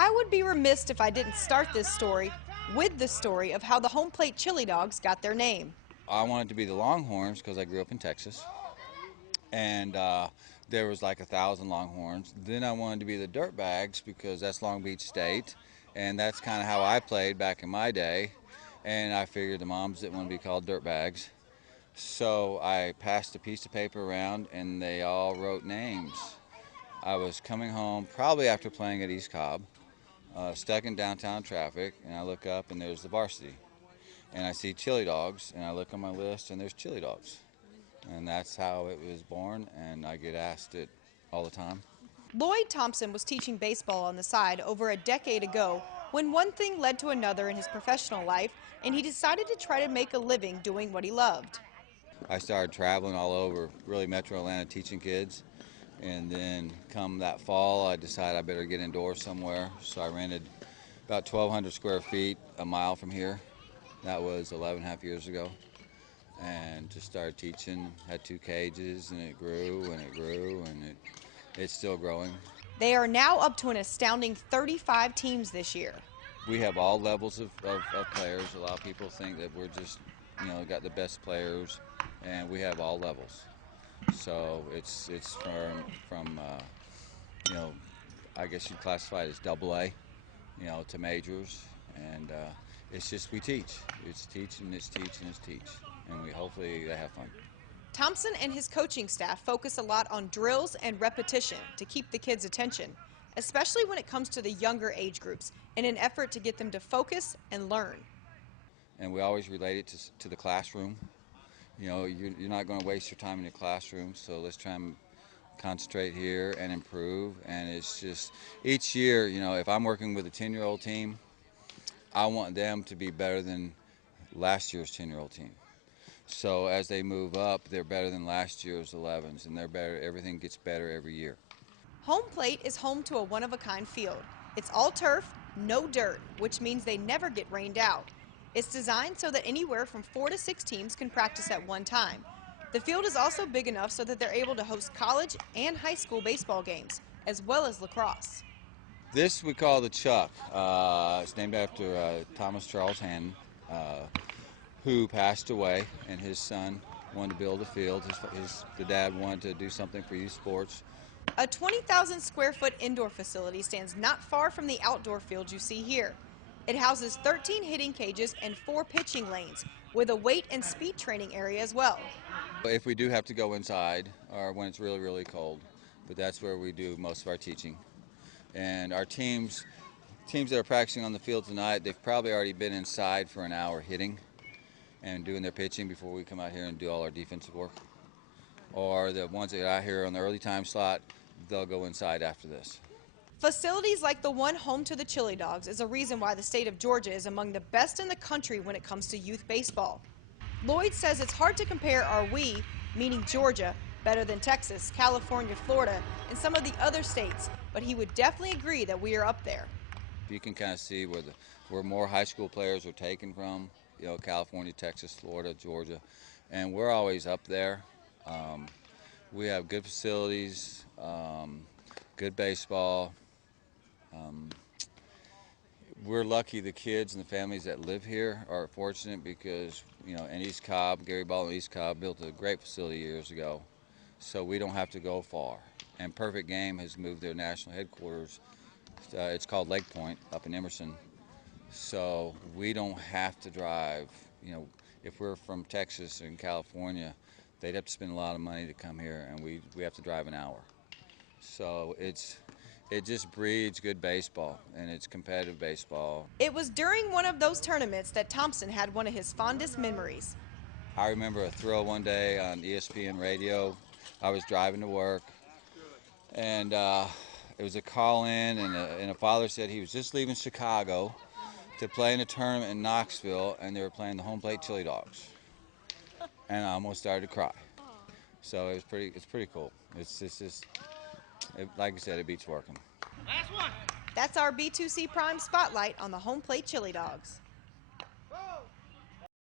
I would be remiss if I didn't start this story with the story of how the home plate chili dogs got their name. I wanted to be the Longhorns because I grew up in Texas, and there was like 1,000 Longhorns. Then I wanted to be the Dirtbags because that's Long Beach State, and that's kind of how I played back in my day. And I figured the moms didn't want to be called Dirtbags, so I passed a piece of paper around, and they all wrote names. I was coming home probably after playing at East Cobb, stuck in downtown traffic, and I look up and there's the varsity. And I see chili dogs, and I look on my list and there's chili dogs. And that's how it was born, and I get asked it all the time. Lloyd Thompson was teaching baseball on the side over a decade ago when one thing led to another in his professional life, and he decided to try to make a living doing what he loved. I started traveling all over, really metro Atlanta, teaching kids. And then come that fall, I decided I better get indoors somewhere. So I rented about 1,200 square feet a mile from here. That was 11 and a half years ago. And just started teaching, had 2 cages, and it grew and it grew, and it's still growing. They are now up to an astounding 35 teams this year. We have all levels of players. A lot of people think that we're just, got the best players, and we have all levels. So it's from I guess you'd classify it as AA, to majors, and it's just we teach. It's teach and it's teach and it's teach, and we hopefully they have fun. Thompson and his coaching staff focus a lot on drills and repetition to keep the kids' attention, especially when it comes to the younger age groups, in an effort to get them to focus and learn. And we always relate it to the classroom. You're not going to waste your time in the classroom, so let's try and concentrate here and improve. And it's just each year, if I'm working with a 10-year-old team, I want them to be better than last year's 10-year-old team. So as they move up, they're better than last year's 11s, and they're better. Everything gets better every year. Home plate is home to a one-of-a-kind field. It's all turf, no dirt, which means they never get rained out. It's designed so that anywhere from 4 to 6 teams can practice at one time. The field is also big enough so that they're able to host college and high school baseball games, as well as lacrosse. This we call the Chuck. It's named after Thomas Charles Hannon, who passed away, and his son wanted to build a field. The dad wanted to do something for youth sports. A 20,000 square foot indoor facility stands not far from the outdoor field you see here. It houses 13 hitting cages and 4 pitching lanes, with a weight and speed training area as well. If we do have to go inside, or when it's really, really cold, but that's where we do most of our teaching. And our teams that are practicing on the field tonight, they've probably already been inside for an hour hitting and doing their pitching before we come out here and do all our defensive work. Or the ones that are out here on the early time slot, they'll go inside after this. Facilities like the one home to the Chili Dogs is a reason why the state of Georgia is among the best in the country when it comes to youth baseball. Lloyd says it's hard to compare our we, meaning Georgia, better than Texas, California, Florida, and some of the other states, but he would definitely agree that we are up there. You can kind of see where more high school players are taken from, California, Texas, Florida, Georgia, and we're always up there. We have good facilities, good baseball. We're lucky the kids and the families that live here are fortunate because, in East Cobb, Gary Ball in East Cobb built a great facility years ago, so we don't have to go far. And Perfect Game has moved their national headquarters. It's called Lake Point up in Emerson, so we don't have to drive. If we're from Texas and California, they'd have to spend a lot of money to come here, and we have to drive an hour. So it just breeds good baseball, and it's competitive baseball. It was during one of those tournaments that Thompson had one of his fondest memories. I remember a throw one day on ESPN radio. I was driving to work, and it was a call-in, and a father said he was just leaving Chicago to play in a tournament in Knoxville, and they were playing the home plate chili dogs. And I almost started to cry. So it's pretty cool. It's just like I said, it beats working. That's our B2C Prime Spotlight on the home plate chili dogs.